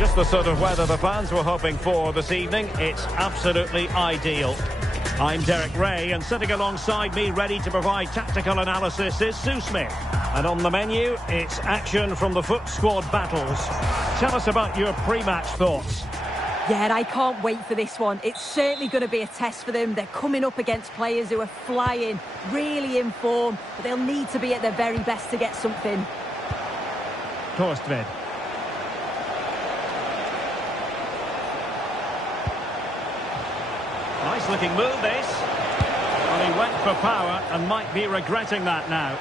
Just the sort of weather the fans were hoping for this evening. It's absolutely ideal. I'm Derek Ray, and sitting alongside me, ready to provide tactical analysis, is Sue Smith. And on the menu, it's action from the Foot Squad battles. Tell us about your pre-match thoughts. Yeah, I can't wait for this one. It's certainly going to be a test for them. They're coming up against players who are flying, really in form, but they'll need to be at their very best to get something. Totw. Nice looking move, this. Well, he went for power and might be regretting that now.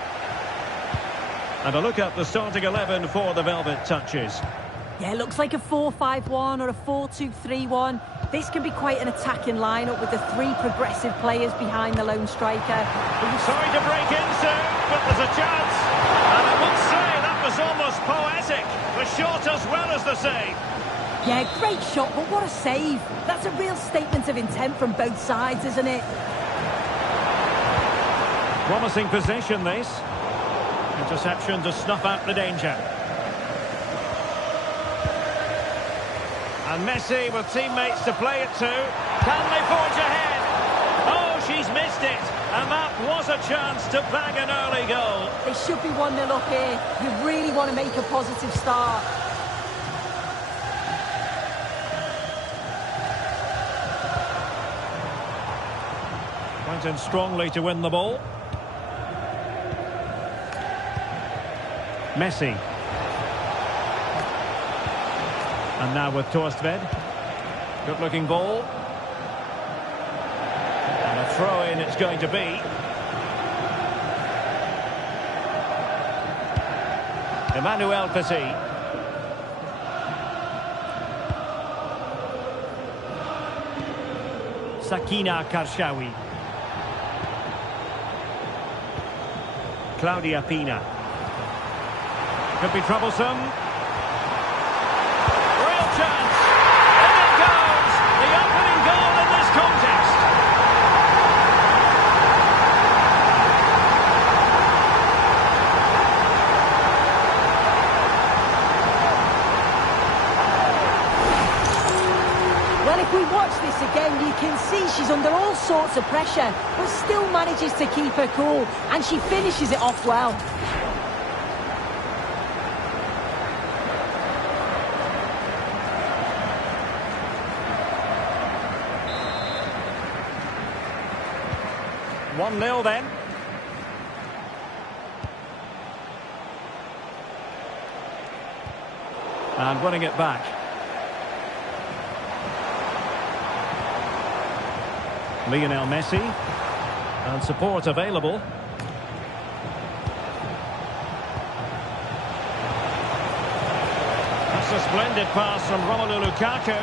And a look at the starting 11 for the Velvet Touches. Yeah, it looks like a 4-5-1 or a 4-2-3-1. This can be quite an attacking lineup with the three progressive players behind the lone striker. Sorry to break in, sir, but there's a chance. And I would say that was almost poetic. The shot as well as the save. Yeah, great shot, but what a save. That's a real statement of intent from both sides, isn't it? Promising possession, this. Interception to snuff out the danger. And Messi with teammates to play it to. Can they forge ahead? Oh, she's missed it. And that was a chance to bag an early goal. They should be 1-0 up here. You really want to make a positive start. Went in strongly to win the ball. Messi. And now with Totw. Good looking ball. And a throw in it's going to be. Emmanuel Petit. Sakina Karshawi. Claudia Pina. Could be troublesome. Real chance. And it goes. The opening goal in this contest. Well, if we watch this again, you can see she's under all sorts of pressure, but still manages to keep her cool, and she finishes it off well. One 1-0 then. And winning it back. Lionel Messi. And support available. That's a splendid pass from Romelu Lukaku.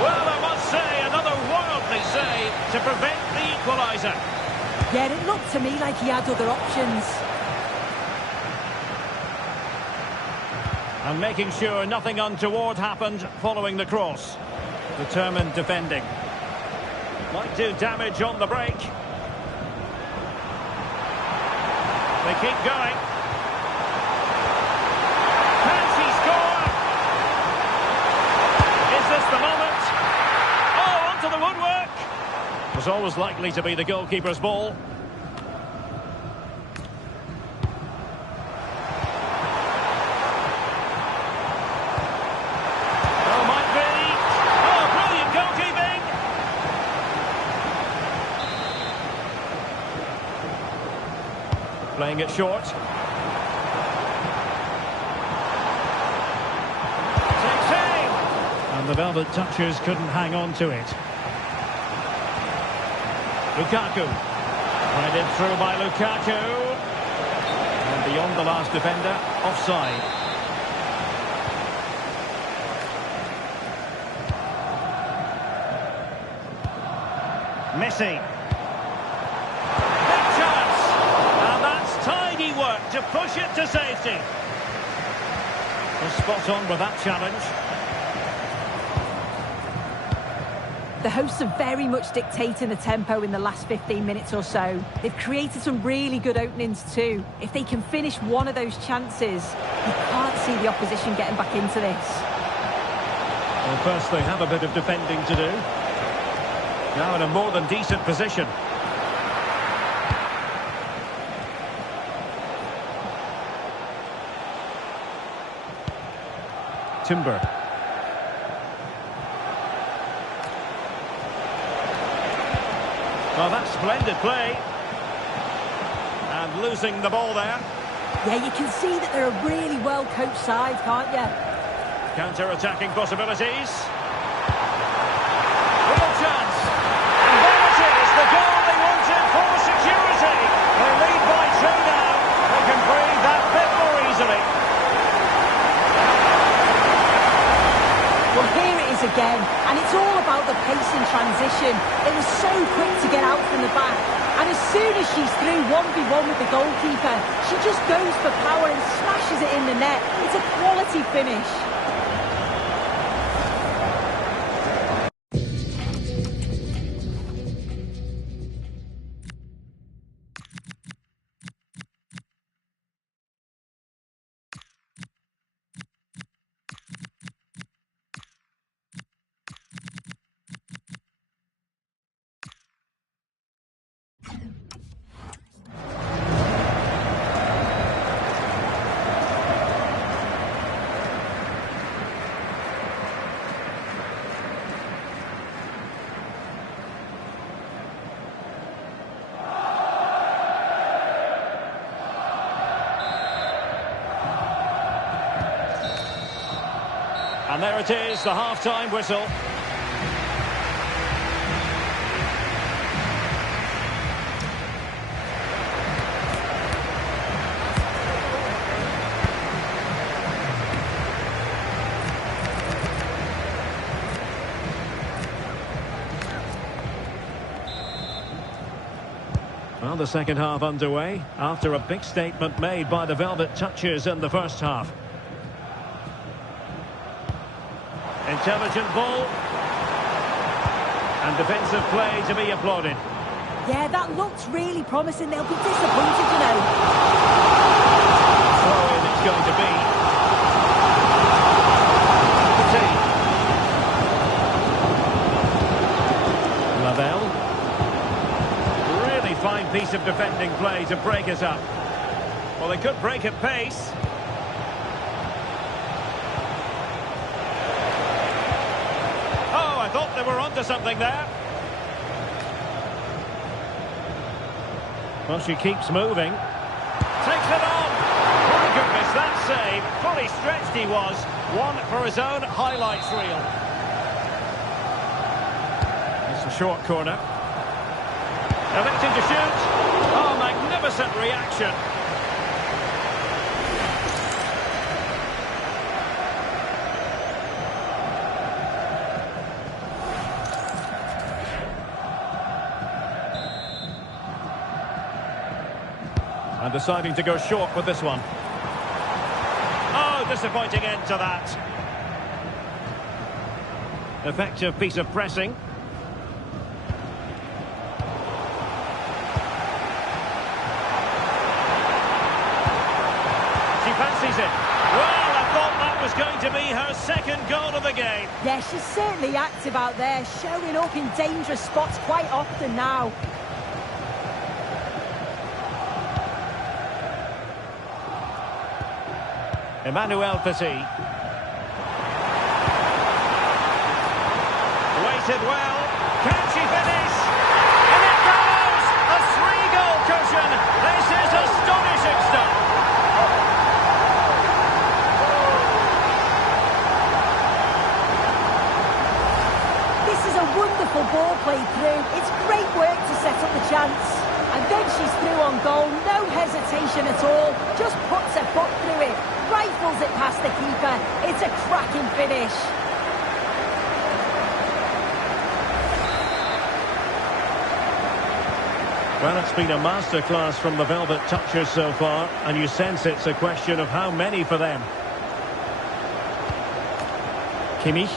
Well, I must say, another worldly save to prevent the equaliser. Yeah, it looked to me like he had other options. And making sure nothing untoward happened following the cross. Determined defending. Might do damage on the break. They keep going. Can she score? Is this the moment? Oh, onto the woodwork. Was always likely to be the goalkeeper's ball. Oh, might be. Oh, brilliant goalkeeping. Playing it short. Takes aim. And the Velvet Touchers couldn't hang on to it. Lukaku. Threaded through by Lukaku. And beyond the last defender, offside. Messi. Big chance. And that's tidy work to push it to safety. They're spot on with that challenge. The hosts are very much dictating the tempo in the last 15 minutes or so. They've created some really good openings too. If they can finish one of those chances, you can't see the opposition getting back into this. Well, first they have a bit of defending to do. Now in a more than decent position. Timber. Well, that's splendid play. And losing the ball there. Yeah, you can see that they're a really well-coached side, can't you? Counter-attacking possibilities. Real chance. And there it is, the goal they wanted for security. They lead by 2 now. They can breathe that bit more easily. Well, here it is again, and it's all about the pace in transition. It was so quick to get out from the back, and as soon as she's through 1v1 with the goalkeeper, she just goes for power and smashes it in the net. It's a quality finish. And there it is, the half-time whistle. Well, the second half underway after a big statement made by the Velvet Touchers in the first half. Intelligent ball. And defensive play to be applauded. Yeah, that looks really promising. They'll be disappointed, you know. Throw in it's going to be. Lavelle. Really fine piece of defending play to break us up. Well, they could break at pace. Thought they were onto something there. Well, she keeps moving. Takes it on. My goodness, that save. Fully stretched he was. One for his own highlights reel. It's a short corner. Electing to shoot. Oh, magnificent reaction. And deciding to go short with this one. Oh, disappointing end to that. Effective piece of pressing. She fancies it. Well, I thought that was going to be her second goal of the game. Yeah, she's certainly active out there, showing up in dangerous spots quite often now. Emmanuel Petit. Waited well. Can she finish? And it goes! A 3-goal cushion. This is astonishing stuff. This is a wonderful ball played through. It's great work to set up the chance. And then she's through on goal. No hesitation at all. Just puts her foot through it. Rifles it past the keeper. It's a cracking finish. Well, it's been a masterclass from the Velvet Touchers so far, and you sense it's a question of how many for them. Kimmich.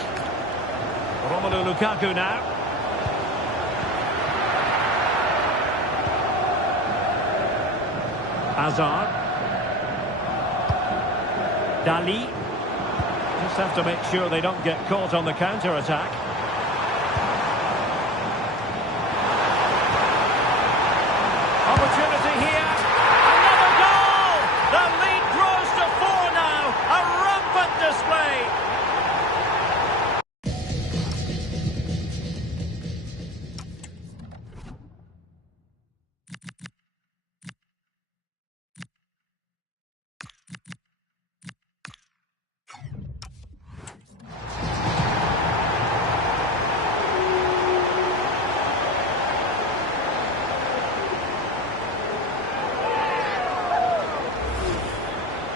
Romelu Lukaku now. Hazard. Dali. Just have to make sure they don't get caught on the counter-attack. Opportunity here. Another goal! The lead grows to 4 now. A rampant display.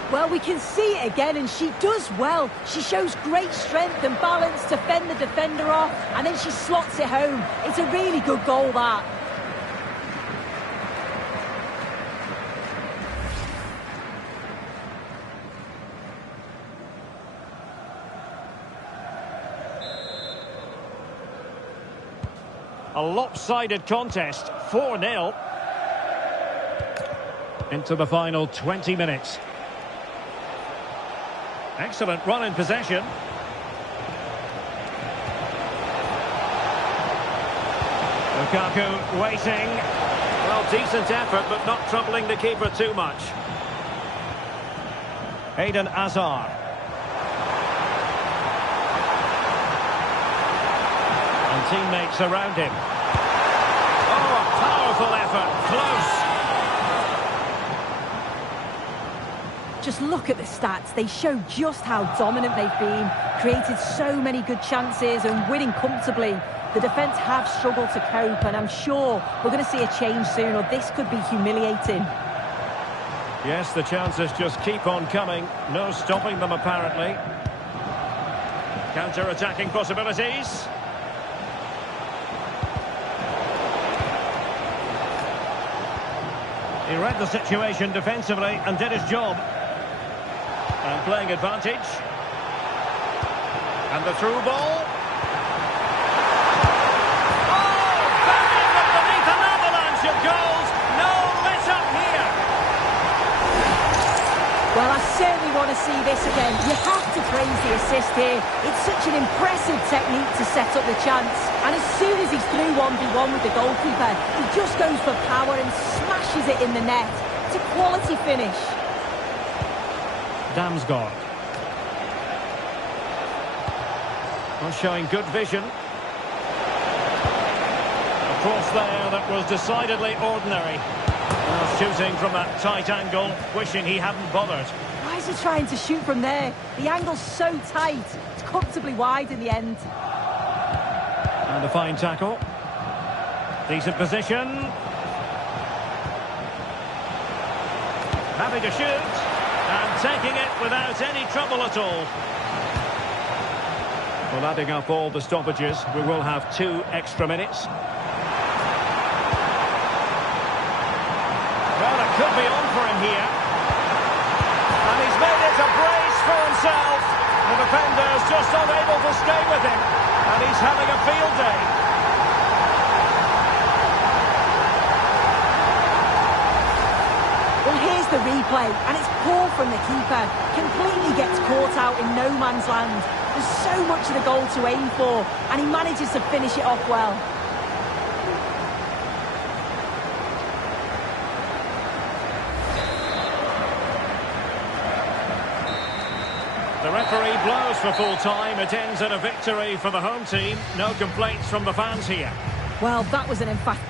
Well, we can see it again, and she does well. She shows great strength and balance to fend the defender off, and then she slots it home. It's a really good goal, that. A lopsided contest, 4-0. Into the final 20 minutes. Excellent run in possession. Lukaku waiting. Well, decent effort, but not troubling the keeper too much. Eden Hazard. And teammates around him. Oh, a powerful effort. Close. Just look at the stats. They show just how dominant they've been. Created so many good chances and winning comfortably. The defence have struggled to cope, and I'm sure we're going to see a change soon, or this could be humiliating. Yes, the chances just keep on coming. No stopping them, apparently. Counter-attacking possibilities. He read the situation defensively and did his job. And playing advantage. And the through ball. Oh, banging up beneath an avalanche of goals. No let up here. Well, I certainly want to see this again. You have to praise the assist here. It's such an impressive technique to set up the chance. And as soon as he's through 1v1 with the goalkeeper, he just goes for power and smashes it in the net. It's a quality finish. Damsgaard. Well, showing good vision. A cross there that was decidedly ordinary. Well, shooting from that tight angle, wishing he hadn't bothered. Why is he trying to shoot from there? The angle's so tight. It's comfortably wide in the end. And a fine tackle. Decent position. Happy to shoot. And taking it without any trouble at all. Well, adding up all the stoppages, we will have 2 extra minutes. Well, it could be on for him here. And he's made it a brace for himself. The defender's just unable to stay with him. And he's having a field day. Well, here's the replay, and it's poor from the keeper. Completely gets caught out in no man's land. There's so much of the goal to aim for, and he manages to finish it off well. The referee blows for full time. It ends in a victory for the home team. No complaints from the fans here. Well, that was an emphatic...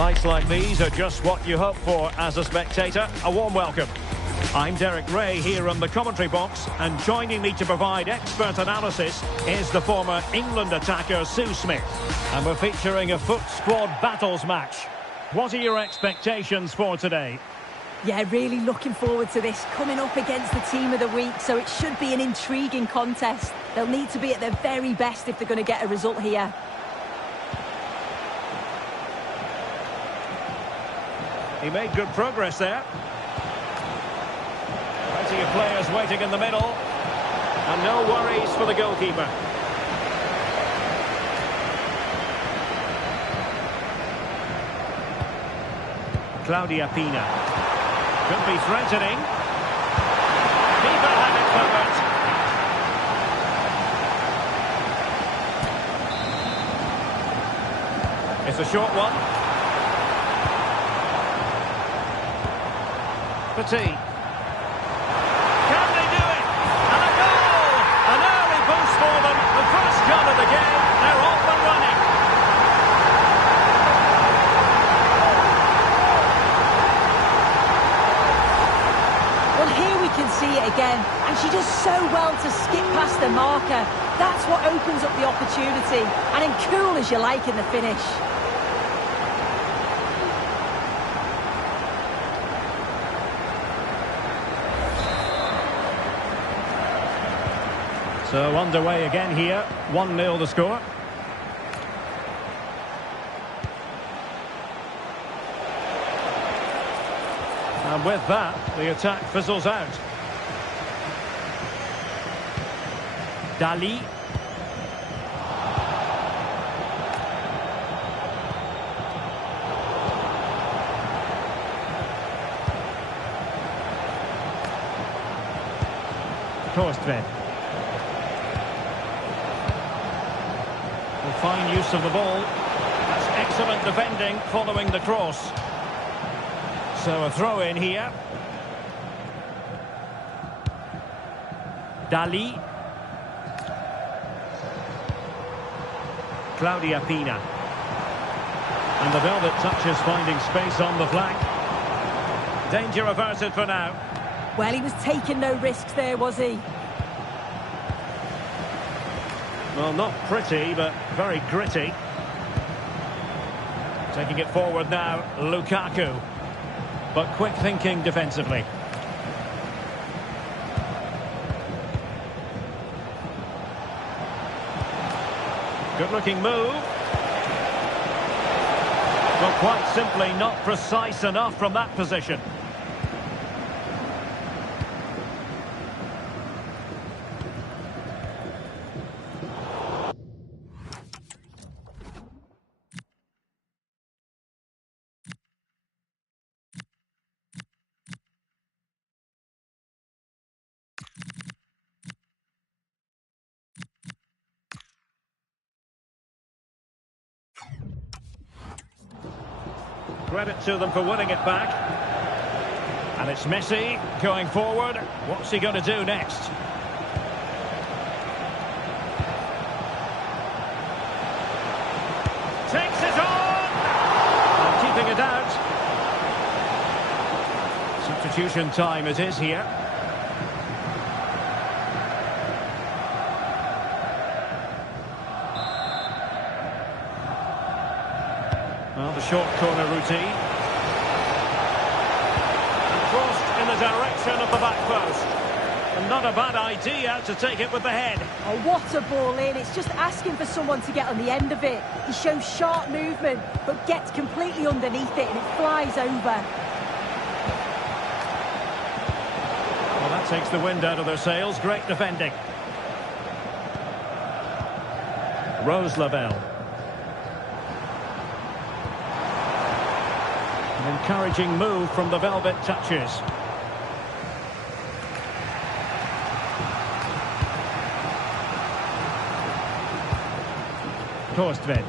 Nights like these are just what you hope for as a spectator. A warm welcome. I'm Derek Ray here in the commentary box, and joining me to provide expert analysis is the former England attacker Sue Smith. And we're featuring a FUT Squad Battles match. What are your expectations for today? Yeah, really looking forward to this, coming up against the team of the week, so it should be an intriguing contest. They'll need to be at their very best if they're going to get a result here. He made good progress there. Plenty of players waiting in the middle. And no worries for the goalkeeper. Claudia Pina. Could be threatening. Keeper had it covered. It's a short one. Can they do it? And a goal! An early boost for them. The first goal of the game. They're off and running. Well, here we can see it again, and she does so well to skip past the marker. That's what opens up the opportunity, and then cool as you like in the finish. So underway again here, 1-0 the score. And with that, the attack fizzles out. Dali. Totw. Fine use of the ball. That's excellent defending following the cross. So a throw in here. Dali. Claudia Pina. And the velvet touches finding space on the flank. Danger averted for now. Well, he was taking no risks there, was he? Well, not pretty, but very gritty. Taking it forward now, Lukaku. But quick thinking defensively. Good-looking move. Well, quite simply not precise enough from that position. Credit to them for winning it back. And it's Messi going forward. What's he going to do next? Takes it on! And keeping it out. Substitution time it is here. Well, the short corner routine. And crossed in the direction of the back post. And not a bad idea to take it with the head. Oh, what a ball in. It's just asking for someone to get on the end of it. He shows sharp movement, but gets completely underneath it and it flies over. Well, that takes the wind out of their sails. Great defending. Rose Lavelle. An encouraging move from the velvet touches. Totw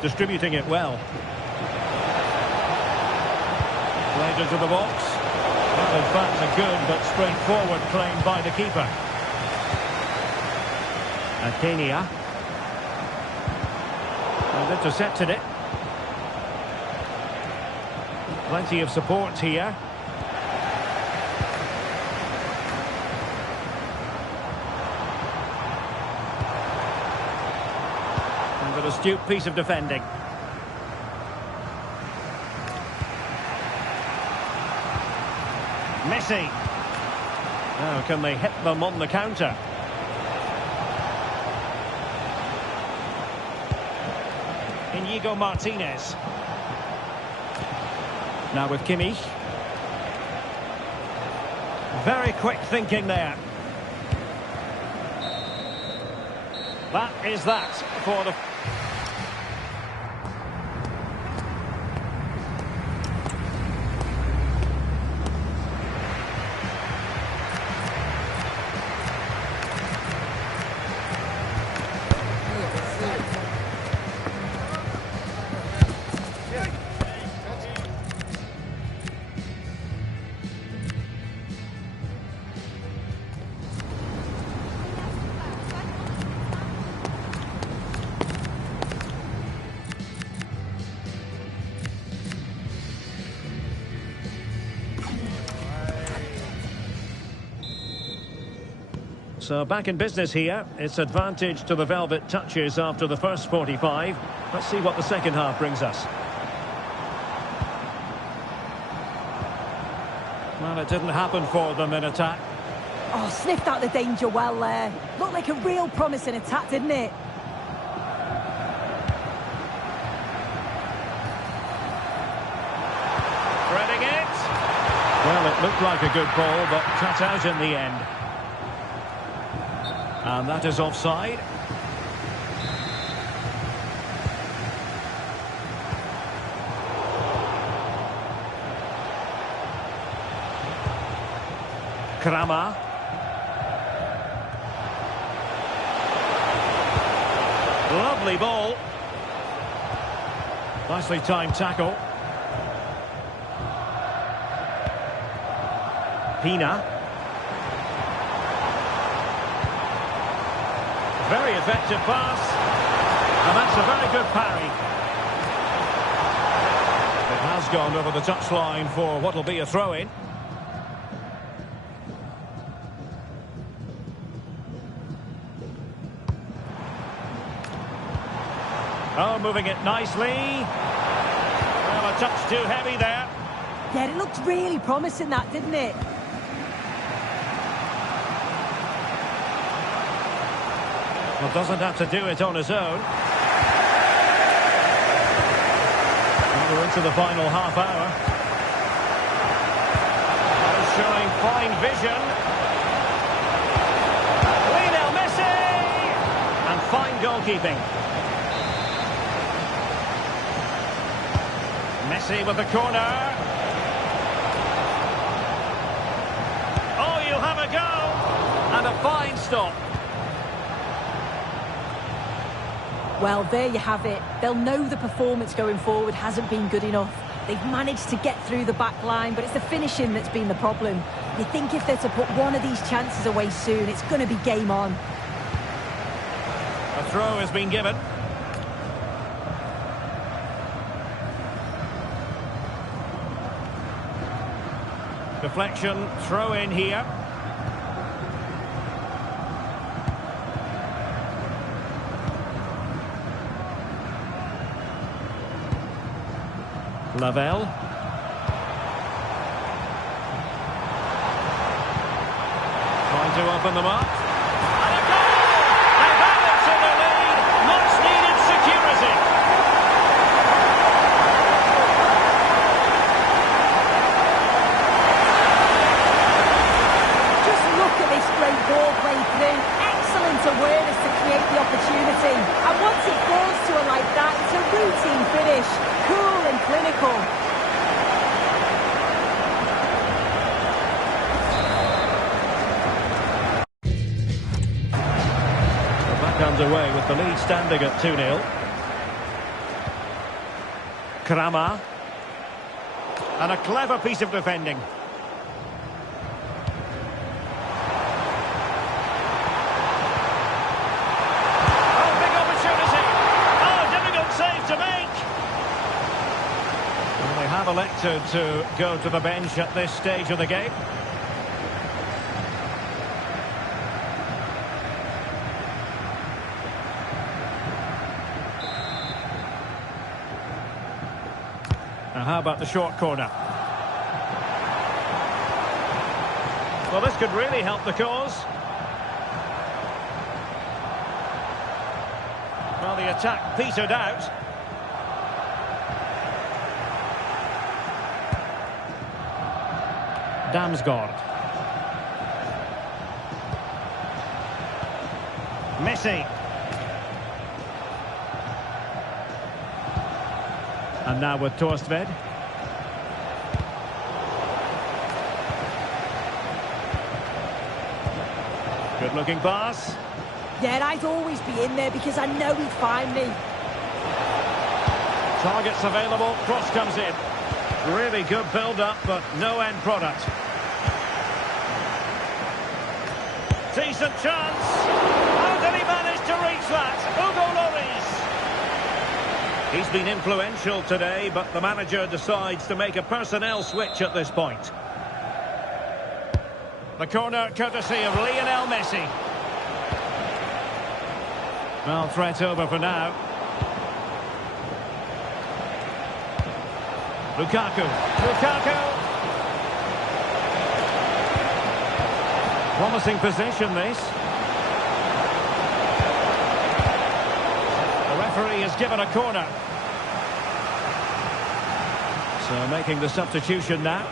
distributing it well. Played into the box. Well, in fact, a good but straightforward claim by the keeper. Kenya. And intercepted it. Plenty of support here. And an astute piece of defending. Messi. Now can they hit them on the counter? Inigo Martinez. Now with Kimmich. Very quick thinking there. That is that for the... So back in business here. It's advantage to the Velvet Touches after the first 45. Let's see what the second half brings us. Well, it didn't happen for them in attack. Oh, sniffed out the danger well there. Looked like a real promising attack, didn't it? Threading it. Well, it looked like a good ball, but cut out in the end. And that is offside. Kramer. Lovely ball. Nicely timed tackle. Pina. Very effective pass. And that's a very good parry. It has gone over the touchline for what will be a throw-in. Oh, moving it nicely. Well, a touch too heavy there. Yeah, it looked really promising, that, didn't it? Well, doesn't have to do it on his own. We're into the final half hour. Showing fine vision. Lionel Messi! And fine goalkeeping. Messi with the corner. Oh, you have a go! And a fine stop. Well, there you have it. They'll know the performance going forward hasn't been good enough. They've managed to get through the back line, but it's the finishing that's been the problem. You think if they're to put one of these chances away soon, it's going to be game on. A throw has been given. Deflection, throw in here. Lavelle. Trying to open them up. And a goal! They've added to the lead. Much needed security. Just look at this great ball play through. Excellent awareness to create the opportunity. And once it falls to her like that, it's a routine finish. Cool and clinical. We're back underway with the lead standing at 2-0. Kramer. And a clever piece of defending. Oh, big opportunity. Oh, difficult save to make. Well, they have elected expected to go to the bench at this stage of the game. Now how about the short corner? Well, this could really help the cause. Well, the attack petered out. Damsgaard. Messi. And now with Totw. Good looking pass. Yeah, I'd always be in there because I know he'd find me. Targets available, cross comes in. Really good build-up, but no end product. Decent chance. How did he manage to reach that? Hugo Lloris. He's been influential today, but the manager decides to make a personnel switch at this point. The corner courtesy of Lionel Messi. Well, threat over for now. Lukaku. Promising position, this. The referee has given a corner. So making the substitution now.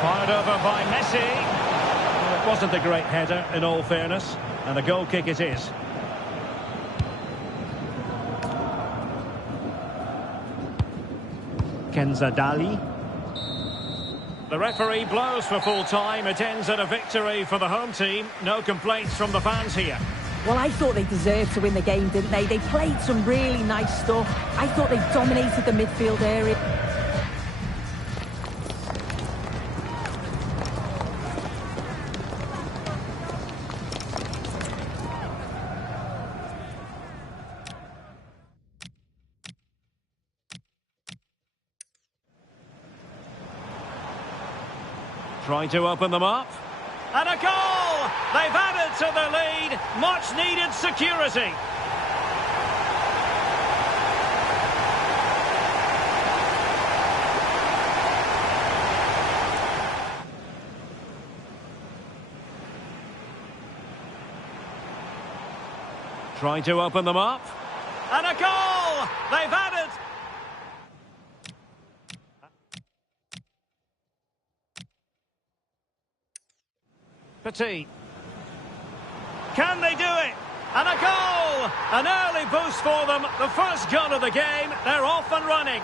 Fired over by Messi. Well, it wasn't a great header, in all fairness, and a goal kick it is. Kenzadali. The referee blows for full time. It ends in a victory for the home team. No complaints from the fans here. Well, I thought they deserved to win the game, didn't they? They played some really nice stuff. I thought they dominated the midfield area. Trying to open them up. And a goal! They've added to the lead. Much needed security. Trying to open them up. And a goal! They've added... Petit. Can they do it? And a goal! An early boost for them. The first goal of the game. They're off and running.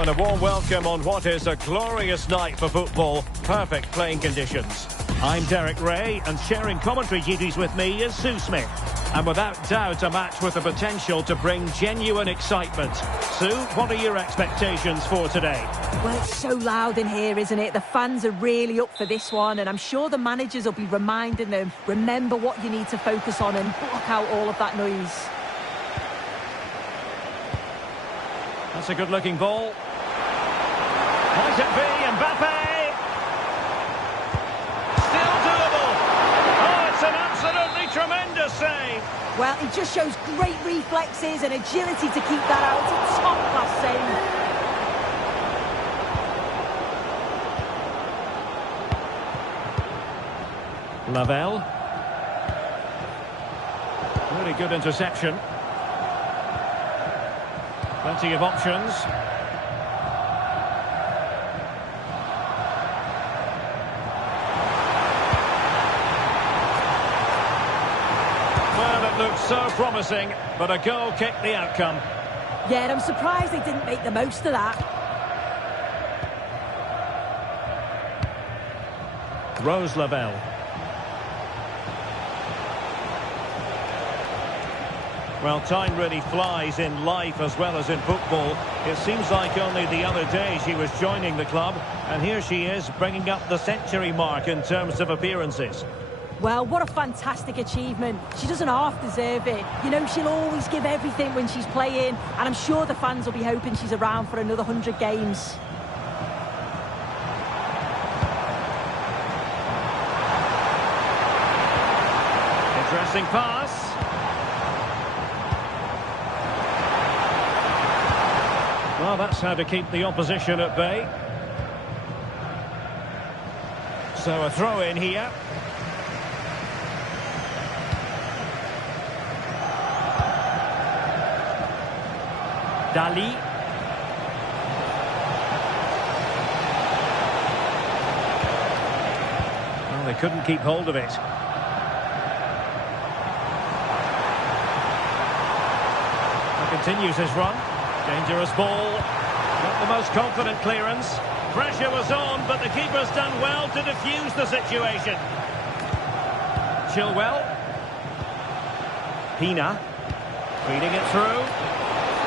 Hello and a warm welcome on what is a glorious night for football. Perfect playing conditions. I'm Derek Ray, and sharing commentary duties with me is Sue Smith. And without doubt, a match with the potential to bring genuine excitement. Sue, what are your expectations for today? Well, it's so loud in here, isn't it? The fans are really up for this one, and I'm sure the managers will be reminding them, remember what you need to focus on and block out all of that noise. That's a good-looking ball. Might it be Mbappe? Still doable. Oh, it's an absolutely tremendous save. Well, he just shows great reflexes and agility to keep that out. It's a top-class save. Lavelle. Really good interception. Plenty of options. Well, it looked so promising, but a goal kicked the outcome. Yeah, and I'm surprised they didn't make the most of that. Rose Lavelle. Well, time really flies in life as well as in football. It seems like only the other day she was joining the club, and here she is bringing up the century mark in terms of appearances. Well, what a fantastic achievement. She doesn't half deserve it. You know, she'll always give everything when she's playing, and I'm sure the fans will be hoping she's around for another 100 games. Interesting pass. Well, that's how to keep the opposition at bay. So a throw in here. Dali. Well, they couldn't keep hold of it. He continues his run. Dangerous ball. Not the most confident clearance. Pressure was on, but the keeper's done well to defuse the situation. Chilwell. Pina. Feeding it through.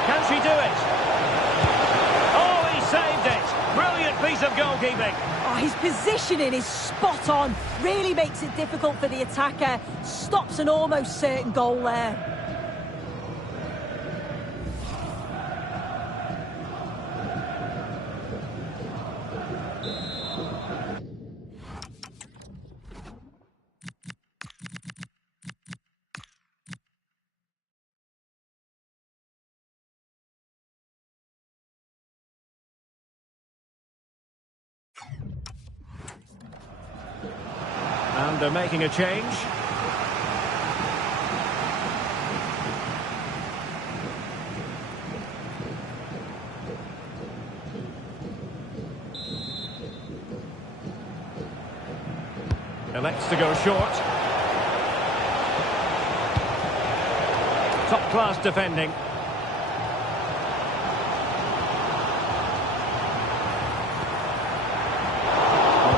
Can she do it? Oh, he saved it. Brilliant piece of goalkeeping. Oh, his positioning is spot on. Really makes it difficult for the attacker. Stops an almost certain goal there. And they're making a change. Elects to go short. Top-class defending.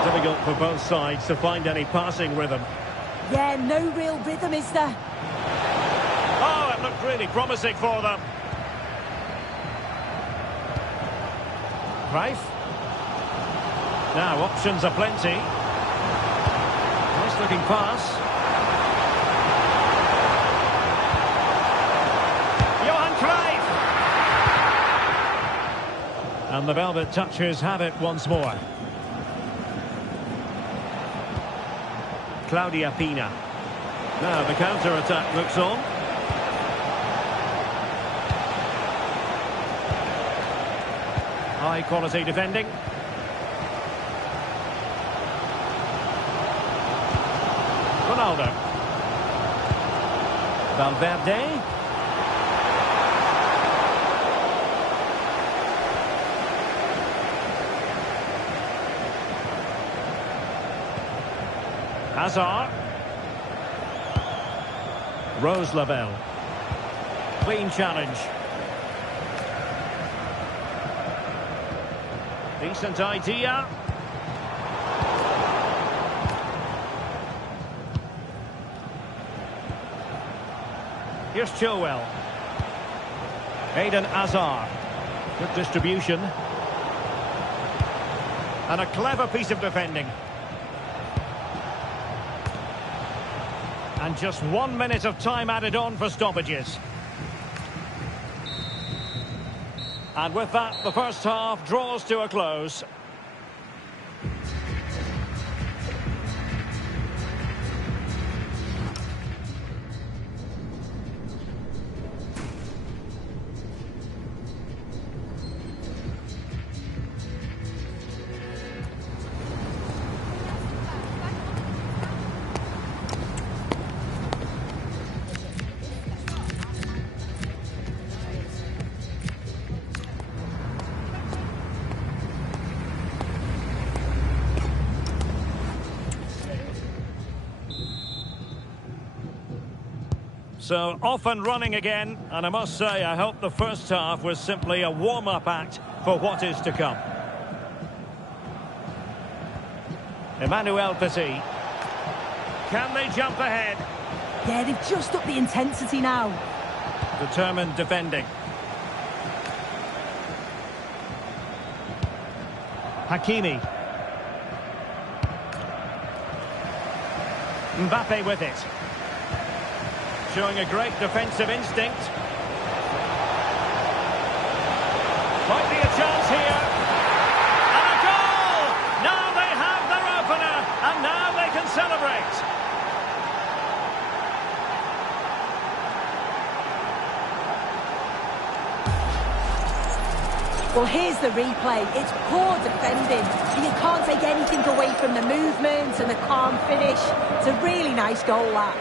Difficult for both sides to find any passing rhythm. Yeah, no real rhythm, is there? Oh, it looked really promising for them. Cruyff. Now, options are plenty. Nice looking pass. Johan Cruyff! And the Velvet Touchers have it once more. Claudia Pina. Now the counter-attack looks on. High-quality defending. Ronaldo. Valverde. Hazard. Rose Lavelle. Clean challenge. Decent idea. Here's Chilwell. Eden Hazard. Good distribution. And a clever piece of defending. And just 1 minute of time added on for stoppages. And with that, the first half draws to a close. So off and running again, and I must say I hope the first half was simply a warm-up act for what is to come. Emmanuel Petit. Can they jump ahead? Yeah, they've just upped the intensity now. Determined defending. Hakimi. Mbappe with it. Showing a great defensive instinct. Might be a chance here. And a goal! Now they have their opener, and now they can celebrate. Well, here's the replay. It's poor defending. You can't take anything away from the movement and the calm finish. It's a really nice goal, that.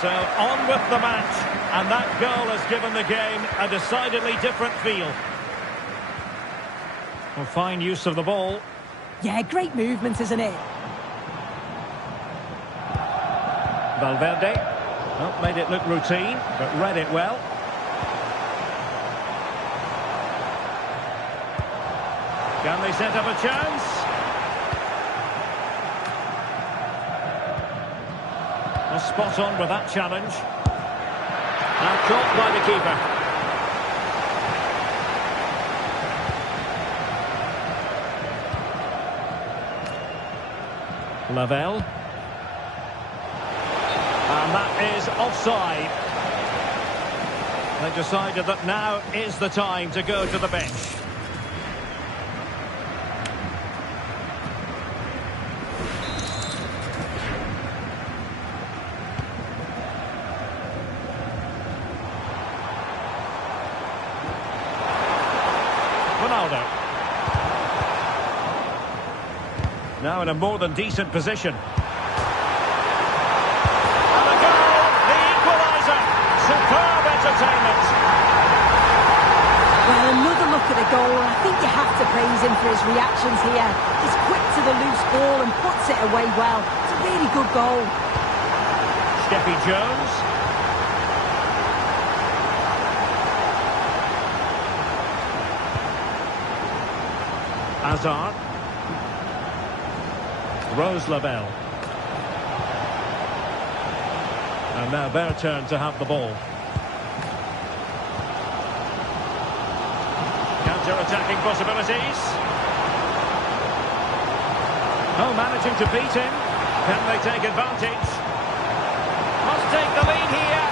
So on with the match, and that goal has given the game a decidedly different feel. Well, fine use of the ball. Yeah, great movement, isn't it? Valverde. Well, made it look routine, but read it well. Can they set up a chance? Well, spot on with that challenge. And caught by the keeper. Lavelle. And that is offside. They decided that now is the time to go to the bench. Ronaldo. Now in a more than decent position. Superb entertainment. Well, another look at the goal. I think you have to praise him for his reactions here. He's quick to the loose ball and puts it away well. It's a really good goal. Steffi Jones. Hazard. Rose Lavelle. And now their turn to have the ball. Counter-attacking possibilities. Oh, managing to beat him. Can they take advantage? Must take the lead here.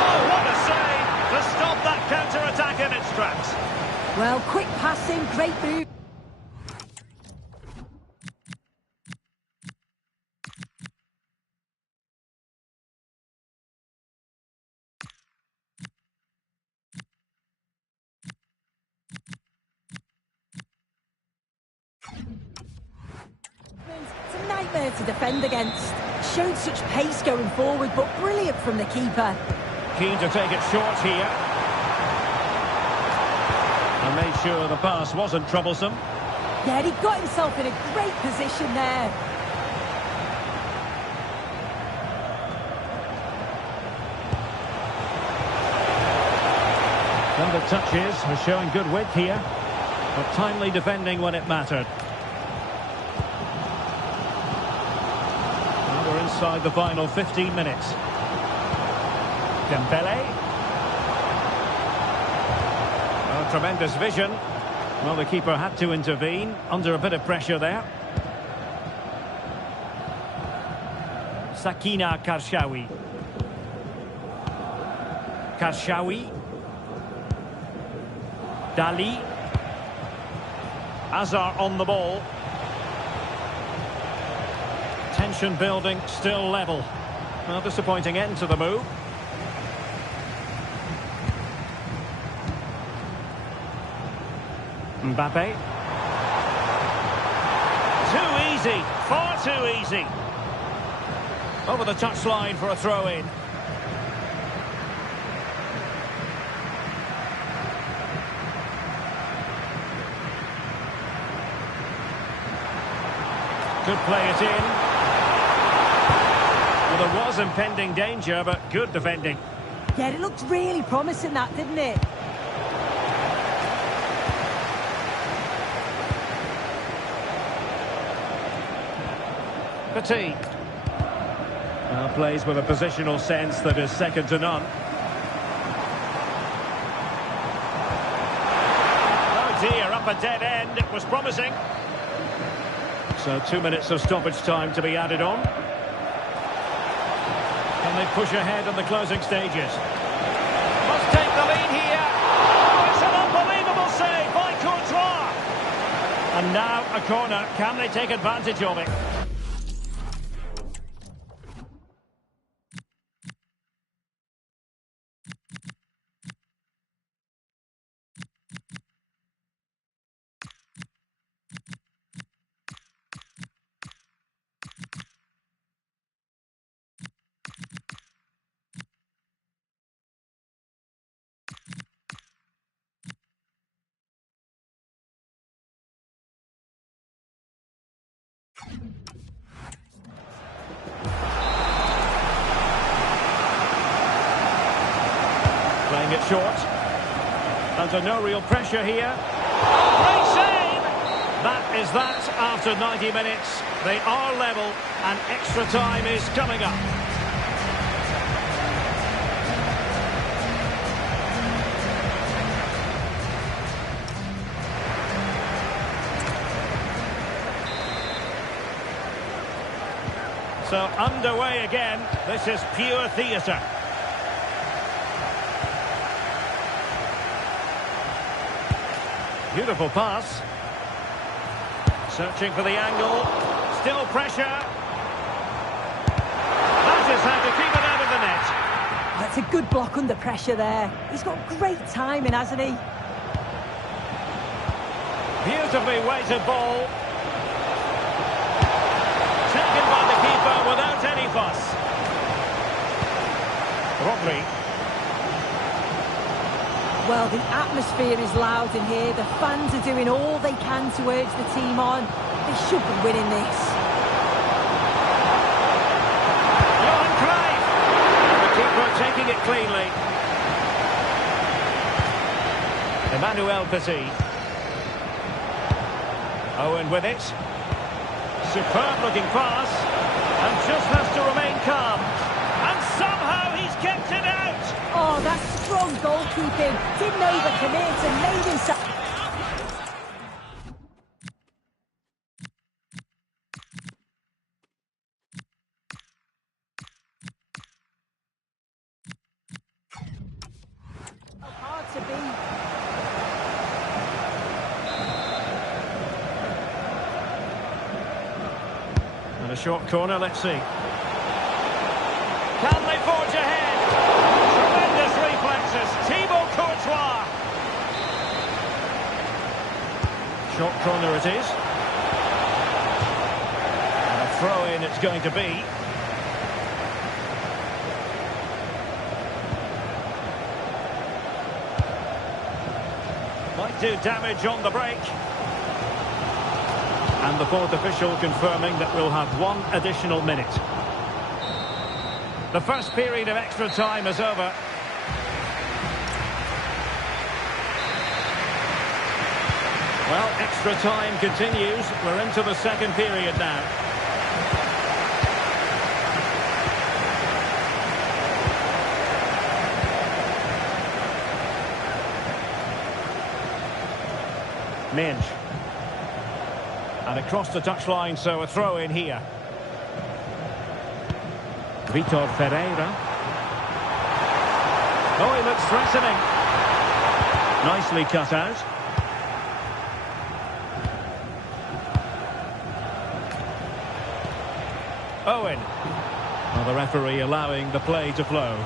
Oh, what a save to stop that counter-attack in its tracks. Well, quick passing, great move. It's a nightmare to defend against. Showed such pace going forward, but brilliant from the keeper. Keen to take it short here. And made sure the pass wasn't troublesome. Yeah, he got himself in a great position there. The touches are showing good width here, but timely defending when it mattered. Now we're inside the final 15 minutes. Dembele. Oh, tremendous vision. Well, the keeper had to intervene under a bit of pressure there. Sakina Karshawi. Karshawi. Dali. Azar on the ball. Tension building, still level. Well, disappointing end to the move. Mbappe. Too easy, far too easy. Over the touchline for a throw-in. Could play it in. Well, there was impending danger, but good defending. Yeah, it looked really promising, that, didn't it? Petit. Plays with a positional sense that is second to none. Oh dear, up a dead end. It was promising. So 2 minutes of stoppage time to be added on. Can they push ahead in the closing stages? Must take the lead here. Oh, it's an unbelievable save by Totw. And now a corner. Can they take advantage of it? Playing it short. Under no real pressure here. Great save! That is that after 90 minutes. They are level and extra time is coming up. So underway again. This is pure theatre. Beautiful pass. Searching for the angle. Still pressure. That is how to keep it out of the net. That's a good block under pressure there. He's got great timing, hasn't he? Beautifully weighted ball. Taken by the keeper without any fuss. Rodri. Well, the atmosphere is loud in here. The fans are doing all they can to urge the team on. They should be winning this. Johan Cruyff. The keeper taking it cleanly. Emmanuel Petit. Owen with it. Superb looking pass. And just has to remain calm. And somehow he's kept it out. Oh, that's strong goalkeeping. Didn't overcommit and made himself... hard to beat. And a short corner, let's see. Can they forge ahead? Tremendous reflexes. Thibaut Courtois. Short corner it is. And a throw-in it's going to be. Might do damage on the break. And the fourth official confirming that we'll have one additional minute. The first period of extra time is over. Well, extra time continues. We're into the second period now. Minge. And across the touchline, so a throw in here. Vitor Ferreira. Oh, he looks threatening. Nicely cut out. Owen. Well, the referee allowing the play to flow.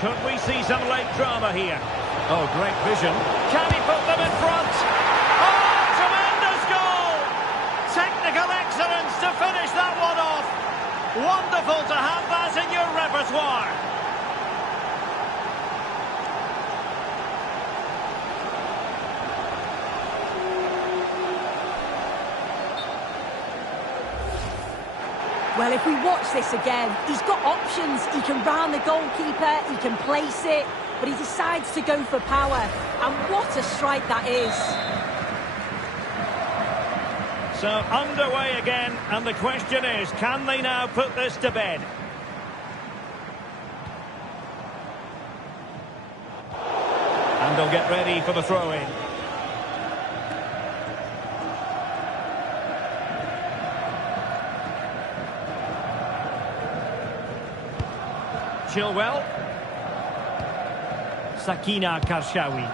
Could we see some late drama here? Oh, great vision. Can he put them in front? Oh, tremendous goal! Technical excellence to finish that one off. Wonderful to have that in your repertoire. Well, if we watch this again, he's got options. He can round the goalkeeper, he can place it, but he decides to go for power. And what a strike that is. So, underway again, and the question is, can they now put this to bed? And they'll get ready for the throw-in. Chilwell. Sakina Karshawi.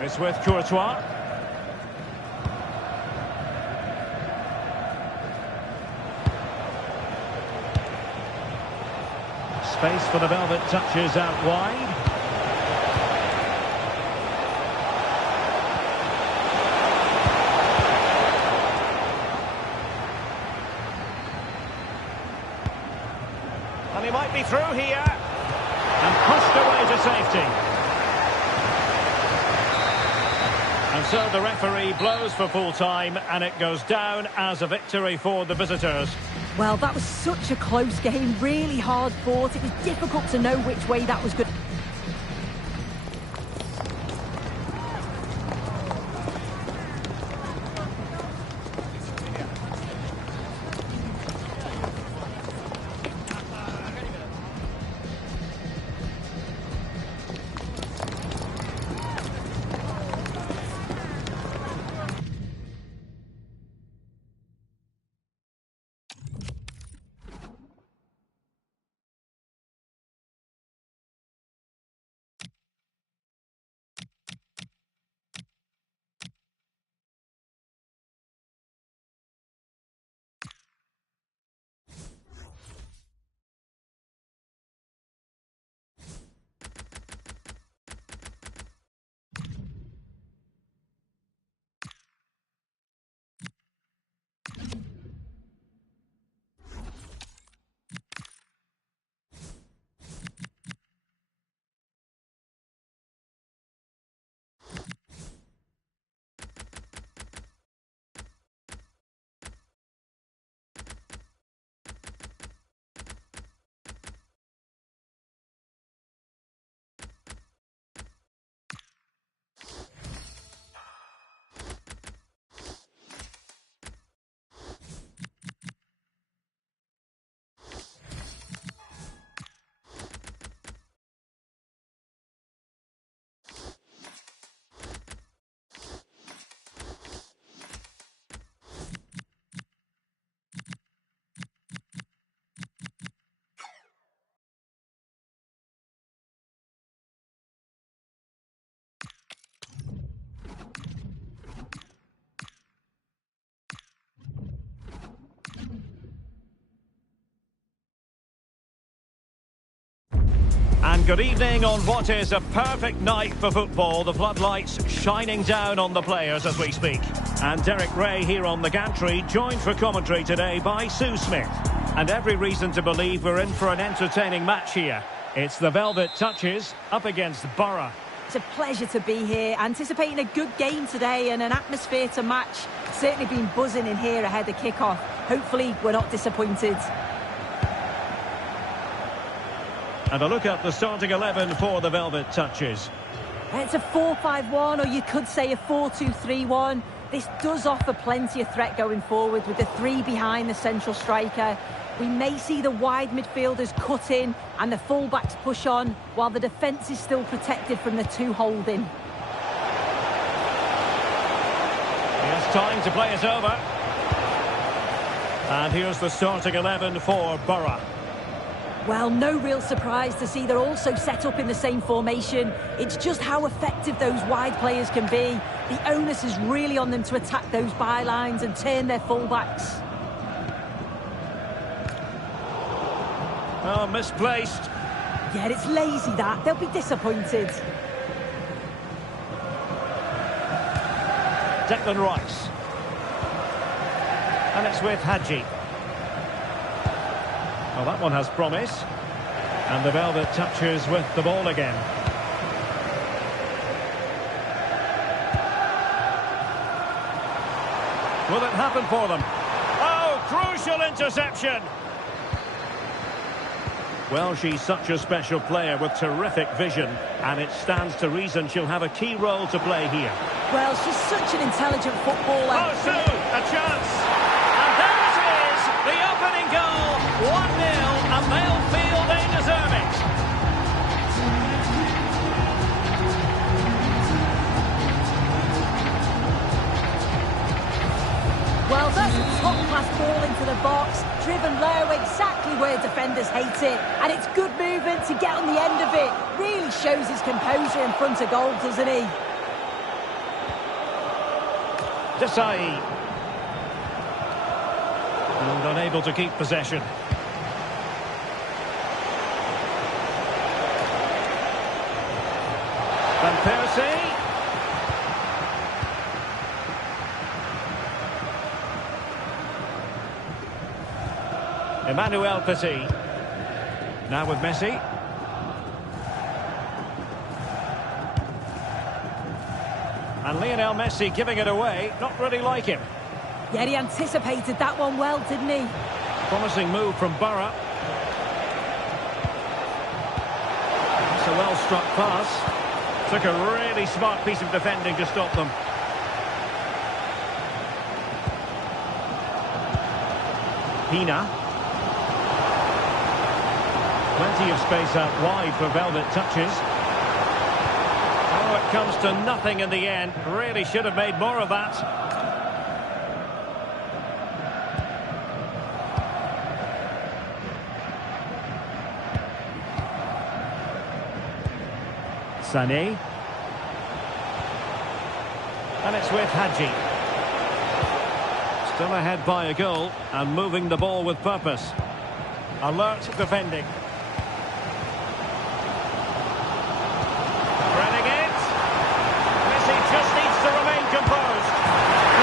It's with Courtois. Space for the Velvet touches out wide. And he might be through here. And pushed away to safety. And so the referee blows for full time, and it goes down as a victory for the visitors. Well, that was such a close game, really hard fought. It was difficult to know which way that was good. And good evening on what is a perfect night for football. The floodlights shining down on the players as we speak. And Derek Ray here on the gantry, joined for commentary today by Sue Smith. And every reason to believe we're in for an entertaining match here. It's the Velvet Touches up against Borough. It's a pleasure to be here, anticipating a good game today and an atmosphere to match. Certainly been buzzing in here ahead of kick-off. Hopefully we're not disappointed. And a look at the starting 11 for the Velvet Touches. It's a 4-5-1, or you could say a 4-2-3-1. This does offer plenty of threat going forward with the three behind the central striker. We may see the wide midfielders cut in and the full-backs push on, while the defence is still protected from the two holding. He has time to play it over. And here's the starting 11 for Borough. Well, no real surprise to see they're also set up in the same formation. It's just how effective those wide players can be. The onus is really on them to attack those bylines and turn their fullbacks. Oh, misplaced. Yeah, it's lazy that. They'll be disappointed. Declan Rice. And it's with Hadji. Well, that one has promise. And the Velvet touches with the ball again. Will it happen for them? Oh, crucial interception! Well, she's such a special player with terrific vision, and it stands to reason she'll have a key role to play here. Well, she's such an intelligent footballer. Oh, soon, a chance! And there it is, the opening goal, 1-0, and they'll feel they deserve it. Well, that's a top-class ball into the box, driven low, exactly where defenders hate it. And it's good movement to get on the end of it. Really shows his composure in front of goal, doesn't he? Desai. And unable to keep possession. Van Persie. Emmanuel Petit. Now with Messi. And Lionel Messi giving it away. Not really like him. Yeah, he anticipated that one well, didn't he? Promising move from Borough. That's a well-struck pass. Took a really smart piece of defending to stop them. Pina. Plenty of space out wide for Velvet touches. Oh, it comes to nothing in the end. Really should have made more of that. Sané. And it's with Hadji. Still ahead by a goal and moving the ball with purpose. Alert defending. Running it. Messi just needs to remain composed.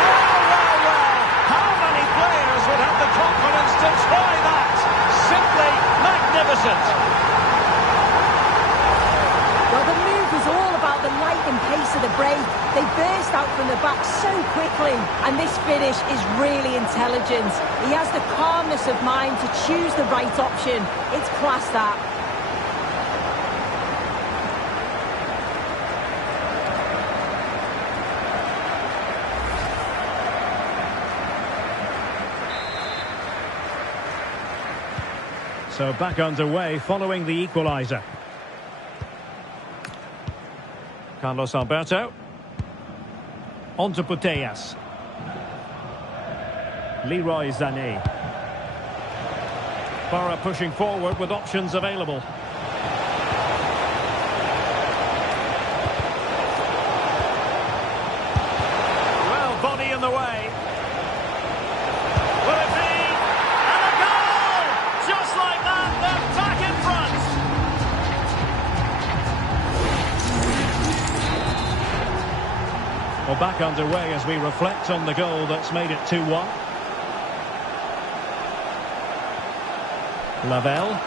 Well. How many players would have the confidence to try that? Simply magnificent. Well, the move was all about the lightning pace of the break. They burst out from the back so quickly, and this finish is really intelligent. He has the calmness of mind to choose the right option. It's class, that. So back underway following the equaliser. Carlos Alberto. On to Putellas. Leroy Sané. Borough pushing forward with options available. Well, body in the way. Will it be? And a goal! Just like that, they're back in front. Well, back underway as we reflect on the goal that's made it 2-1. Lavelle.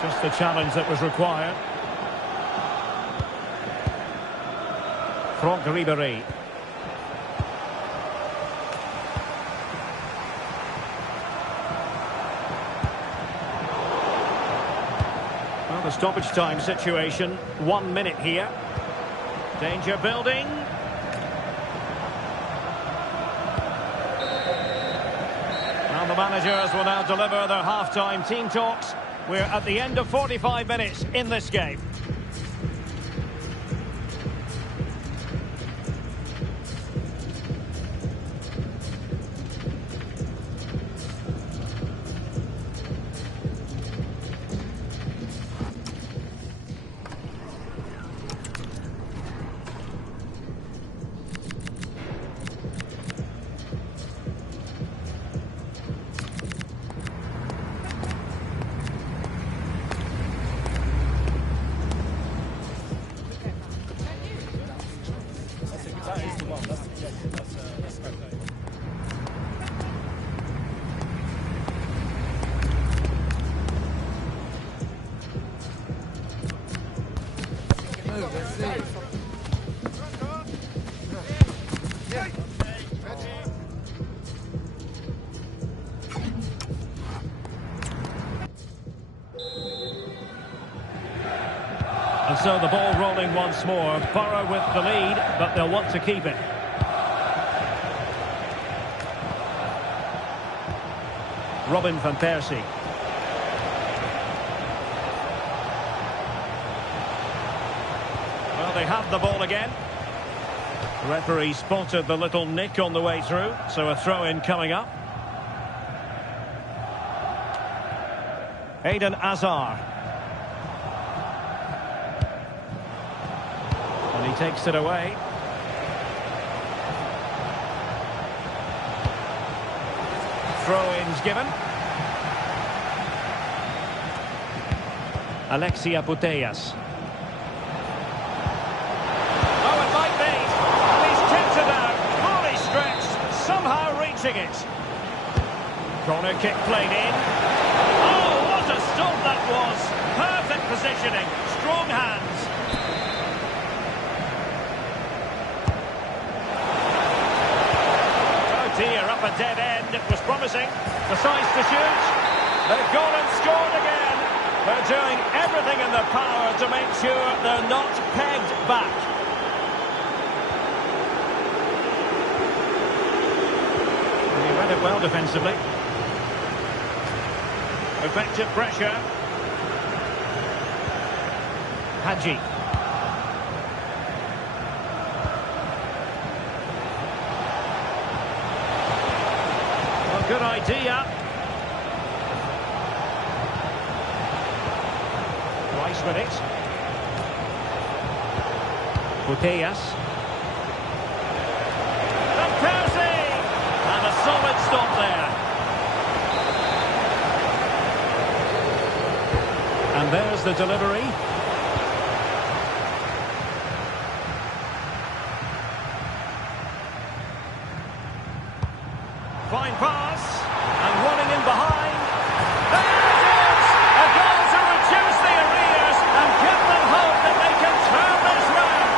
Just the challenge that was required. Franck Ribéry. Well, the stoppage time situation, 1 minute here. Danger building. And the managers will now deliver their half-time team talks. We're at the end of 45 minutes in this game. And so the ball rolling once more. Borough with the lead, but they'll want to keep it. Robin van Persie. Well, they have the ball again. The referee spotted the little nick on the way through, so a throw-in coming up. Eden Hazard. And he takes it away. Throw-ins given. Alexia Putellas. Oh, it might be. And he's tipped it out. Fully stretched. Somehow reaching it. Corner kick played in. Oh, what a stop that was. Perfect positioning. Strong hands. Oh dear, up a dead end. It was promising. Decides to shoot. They've gone and scored again. They're doing everything in their power to make sure they're not pegged back. And he read it well defensively. Effective pressure. Hadji. Well, good idea. Rice with it. Putellas. Van Persie! And a solid stop there. And there's the delivery. Fine pass. And running in behind. There it is! A goal to reduce the arrears and give them hope that they can turn this round.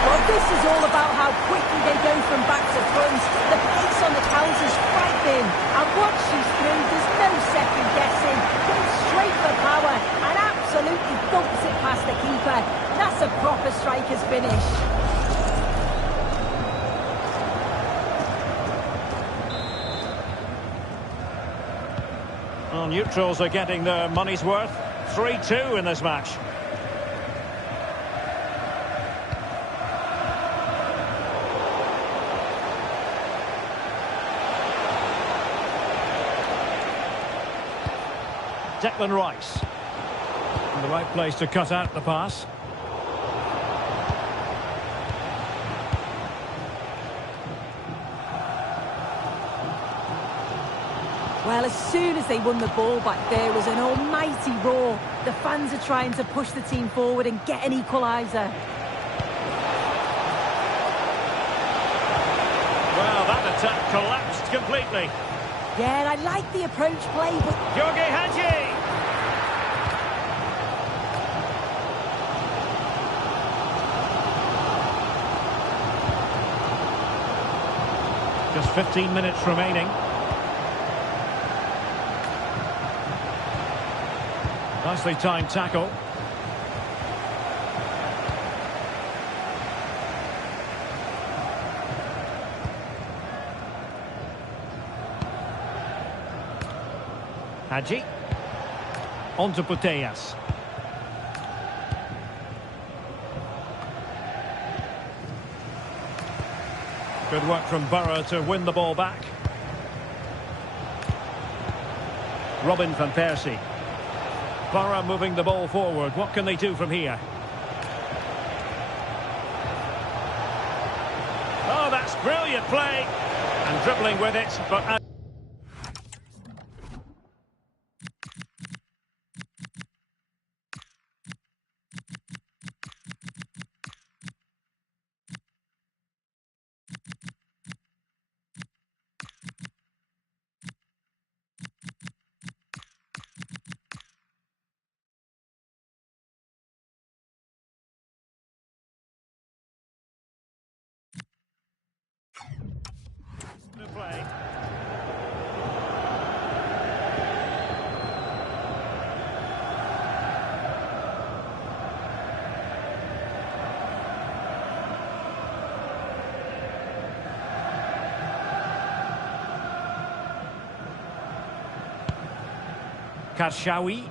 Well, this is all about how quickly they go from back to front. The pace on the counter's frightening. And once she's through, there's no second guessing. Goes straight for power and absolutely thumps it past the keeper. That's a proper striker's finish. Well, neutrals are getting their money's worth. 3-2 in this match. Declan Rice. In the right place to cut out the pass. Well, as soon as they won the ball back, there was an almighty roar. The fans are trying to push the team forward and get an equaliser. Well, that attack collapsed completely. Yeah, I like the approach play, but... Georgi Hadji! Just 15 minutes remaining. Nicely timed tackle. Hadji. On to Putellas. Good work from Burrow to win the ball back. Robin van Persie. Burrow moving the ball forward. What can they do from here? Oh, that's brilliant play. And dribbling with it, but... play. Karshawi.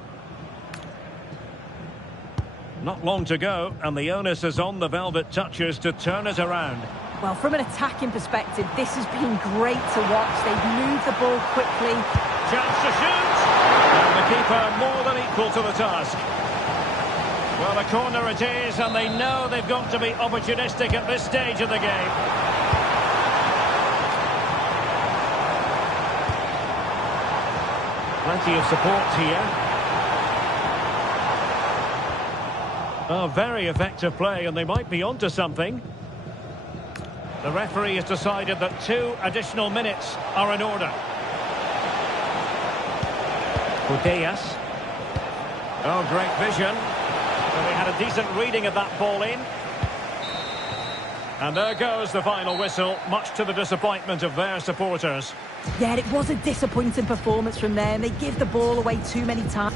Not long to go, and the onus is on the Velvet Touchers to turn it around. Well, from an attacking perspective, this has been great to watch. They've moved the ball quickly. Chance to shoot! And the keeper more than equal to the task. Well, a corner it is, and they know they've got to be opportunistic at this stage of the game. Plenty of support here. Oh, very effective play, and they might be onto something. The referee has decided that 2 additional minutes are in order. Putellas. Oh, great vision. Well, they had a decent reading of that ball in. And there goes the final whistle, much to the disappointment of their supporters. Yeah, it was a disappointing performance from them. They give the ball away too many times.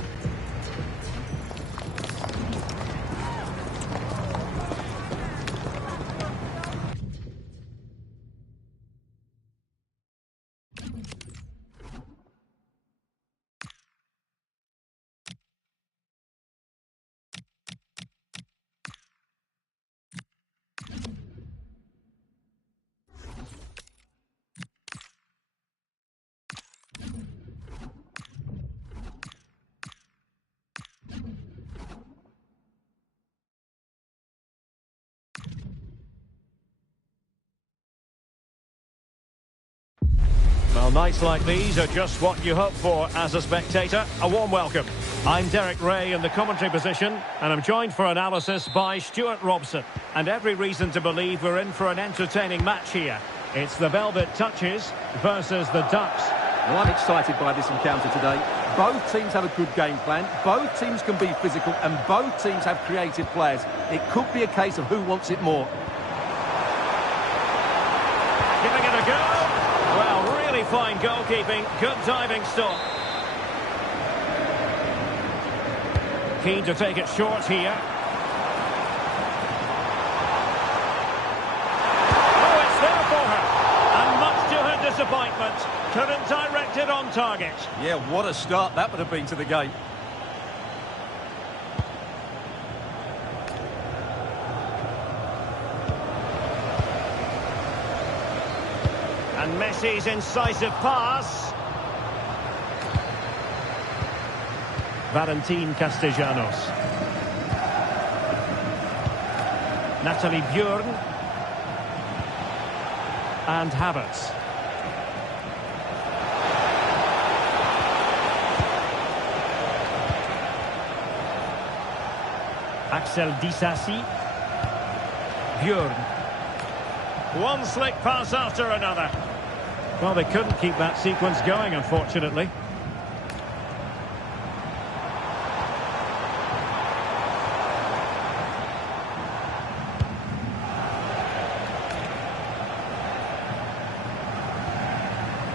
Well, nights like these are just what you hope for as a spectator. A warm welcome. I'm Derek Ray in the commentary position, and I'm joined for analysis by Stuart Robson. And every reason to believe we're in for an entertaining match here. It's the Velvet Touches versus the Ducks. Well, I'm excited by this encounter today. Both teams have a good game plan, both teams can be physical, and both teams have creative players. It could be a case of who wants it more. Giving it a go. Well, really fine goalkeeping, good diving stop. Keen to take it short here. Oh, it's there for her. And much to her disappointment, couldn't direct it on target. Yeah, what a start that would have been to the game. And Messi's incisive pass. Valentin Castellanos. Natalie Björn. And Havertz. Axel Disasi. Björn. One slick pass after another. Well, they couldn't keep that sequence going, unfortunately.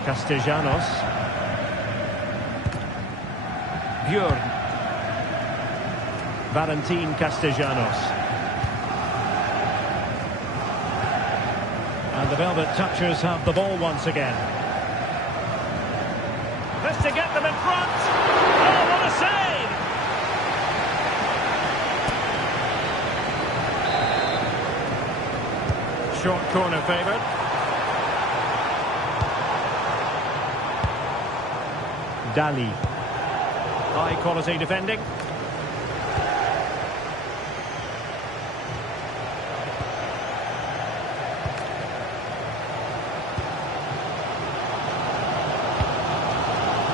Castellanos. Björn. Valentin Castellanos. And the Velvet Touchers have the ball once again. This to get them in front. Oh, what a save! Short corner favoured. Dali. High quality defending.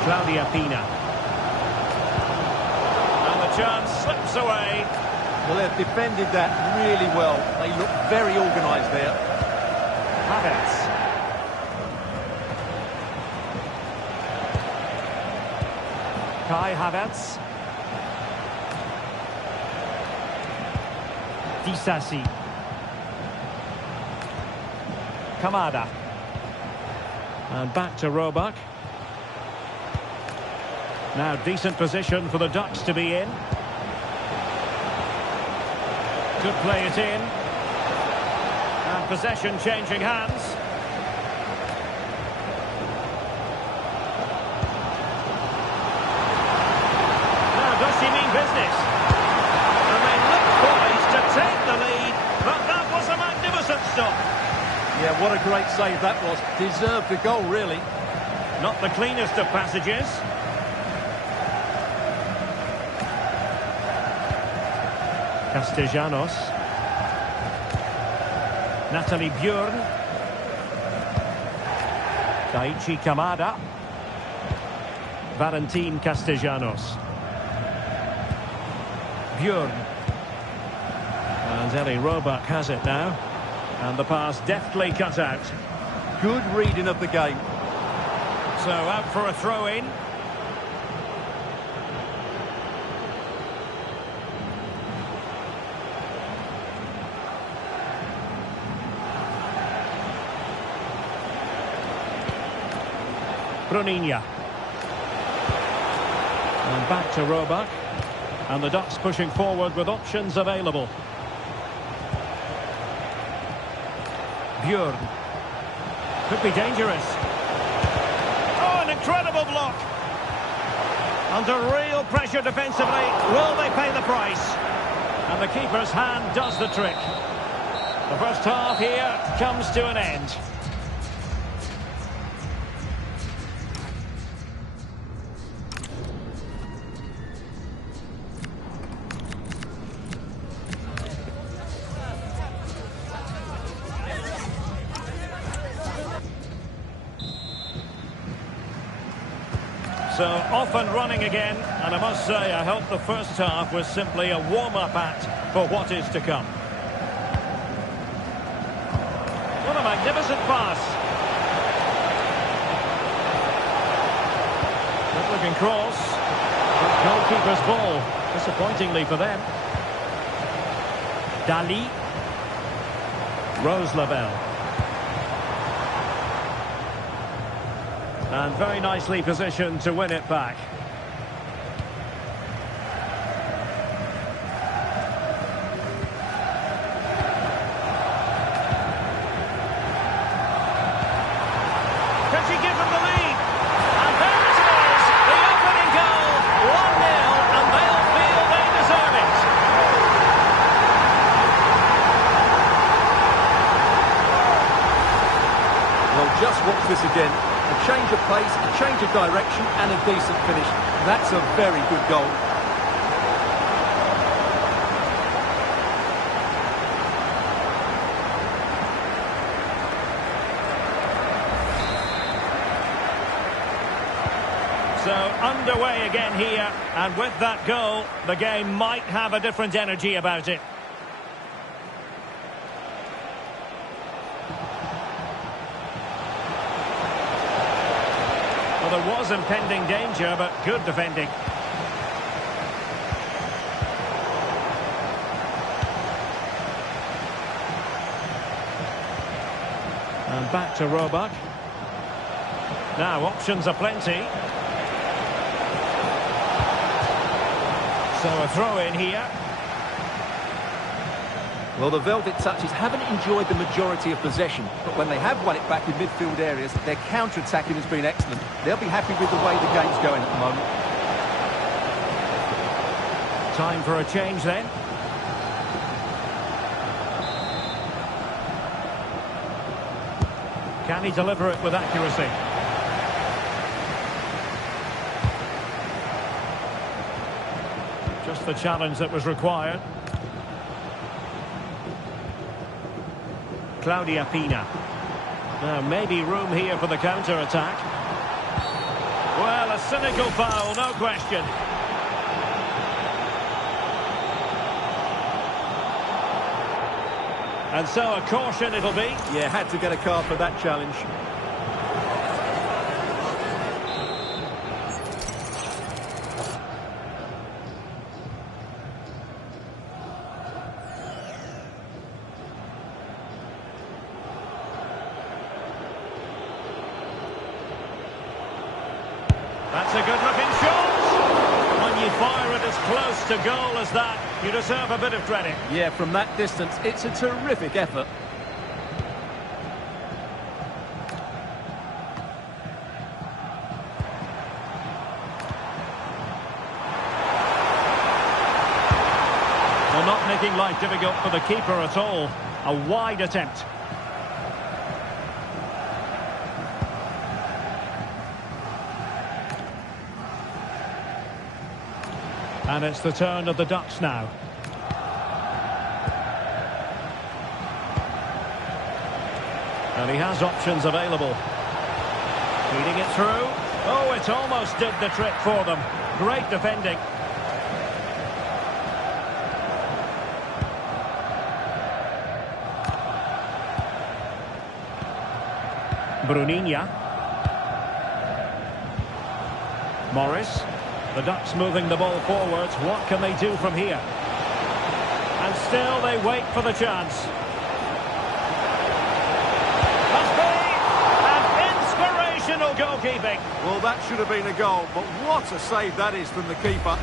Claudia Pina. And the chance slips away. Well, they've defended that really well. They look very organised there. Havertz. Kai Havertz. Disasi. Kamada. And back to Roebuck. Now decent position for the Ducks to be in. Could play it in. And possession changing hands. Now does she mean business? And they look poised to take the lead, but that was a magnificent stop. Yeah, what a great save that was. Deserved a goal, really. Not the cleanest of passages. Castellanos. Natalie Björn. Daichi Kamada. Valentin Castellanos. Björn. And Ellie Roebuck has it now. And the pass deftly cut out. Good reading of the game. So out for a throw-in. Bruninia. And back to Roebuck. And the Ducks pushing forward with options available. Björn. Could be dangerous. Oh, an incredible block. Under real pressure defensively. Will they pay the price? And the keeper's hand does the trick. The first half here comes to an end. So off and running again, and I must say I hope the first half was simply a warm-up act for what is to come. What a magnificent pass. Good-looking cross. But goalkeeper's ball, disappointingly for them. Dali. Rose Lavelle. And very nicely positioned to win it back. Can she give them the lead? And there it is, the opening goal, 1-0, and they'll feel they deserve it. Well, just watch this again. A change of pace, a change of direction, and a decent finish. That's a very good goal. So underway again here, and with that goal, the game might have a different energy about it. Well, there was impending danger, but good defending. And back to Roebuck. Now, options are plenty. So a throw in here. Well, the Velvet Touches haven't enjoyed the majority of possession, but when they have won it back in midfield areas, their counter-attacking has been excellent. They'll be happy with the way the game's going at the moment. Time for a change then. Can he deliver it with accuracy? Just the challenge that was required. Claudia Pina. Now maybe room here for the counter-attack. Well, a cynical foul, no question. And so a caution it'll be. Yeah, had to get a card for that challenge. That's a good-looking shot. When you fire it as close to goal as that, you deserve a bit of credit. Yeah, from that distance, it's a terrific effort. Well, not making life difficult for the keeper at all. A wide attempt. And it's the turn of the Dutch now. And he has options available. Feeding it through. Oh, it almost did the trick for them. Great defending. Bruninha. Morris. The Ducks moving the ball forwards. What can they do from here? And still they wait for the chance. Must be an inspirational goalkeeping. Well, that should have been a goal, but what a save that is from the keeper.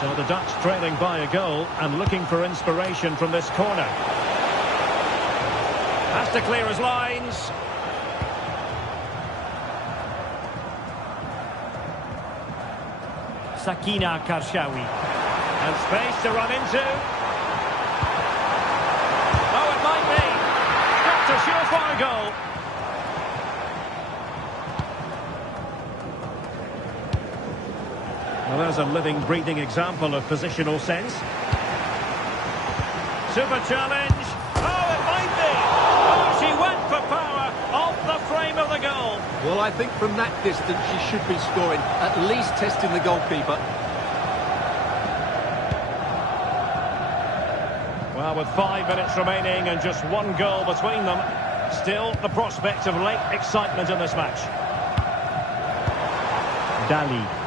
So the Dutch trailing by a goal and looking for inspiration from this corner. Has to clear his lines. Sakina Karshawi. And space to run into. Oh, it might be. That's a surefire goal. Well, there's a living, breathing example of positional sense. Super challenge. Oh, it might be. Oh, she went for power off the frame of the goal. Well, I think from that distance she should be scoring, at least testing the goalkeeper. Well, with 5 minutes remaining and just one goal between them, still the prospect of late excitement in this match. Dali.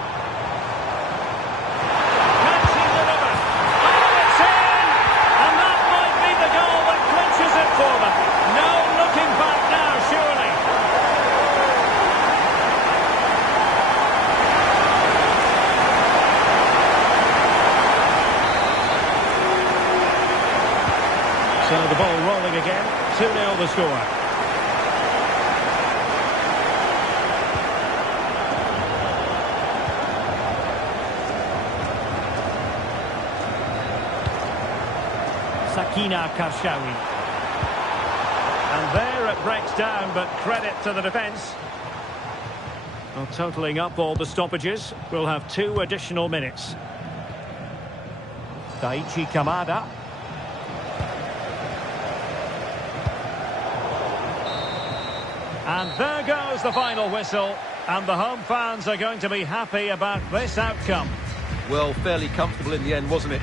So the ball rolling again, 2-0 the score. Sakina Karshawi. And there it breaks down, but credit to the defence. Well, totalling up all the stoppages, we'll have 2 additional minutes. Daichi Kamada. And there goes the final whistle, and the home fans are going to be happy about this outcome. Well, fairly comfortable in the end, wasn't it?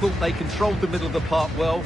Thought they controlled the middle of the park well.